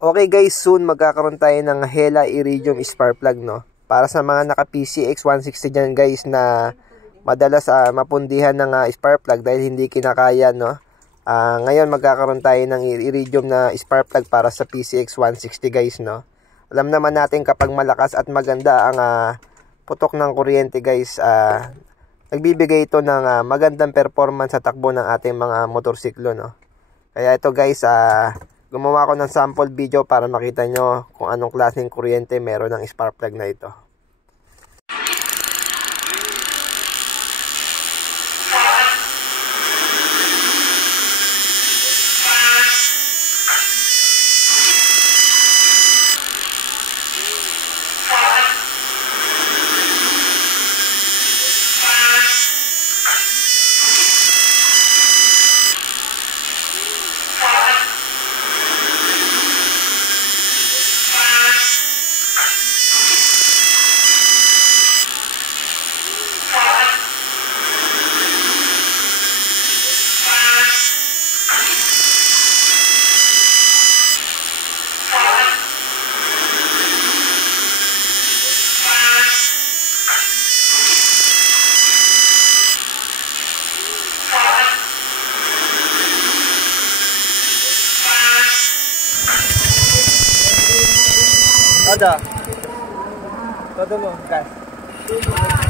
Okay guys, soon magkakaroon tayo ng Hella Iridium spark plug, no? Para sa mga naka PCX 160 dyan guys na madalas mapundihan ng spark plug dahil hindi kinakaya, no? Ngayon magkakaroon tayo ng Iridium na spark plug para sa PCX 160 guys, no? Alam naman natin kapag malakas at maganda ang putok ng kuryente guys, nagbibigay ito ng magandang performance sa takbo ng ating mga motorsiklo, no? Kaya ito guys, gumawa ko ng sample video para makita nyo kung anong klaseng kuryente meron ng spark plug na ito. Ada. Todo mo, guys.